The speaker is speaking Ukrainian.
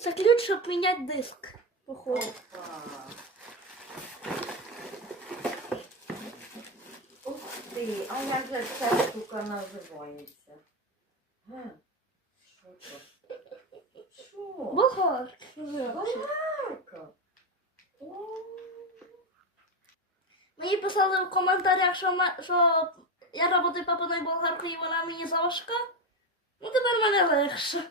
Це ключ, щоб міняти диск. Походу. Ух ти, а як же ця штука називається? Га? Що це? Що? Болгарка. Болгарка. О, Мені писали в коментарях, що, ма- що я роботи папиною болгаркою і вона мені заважка. Ну тепер мене легше.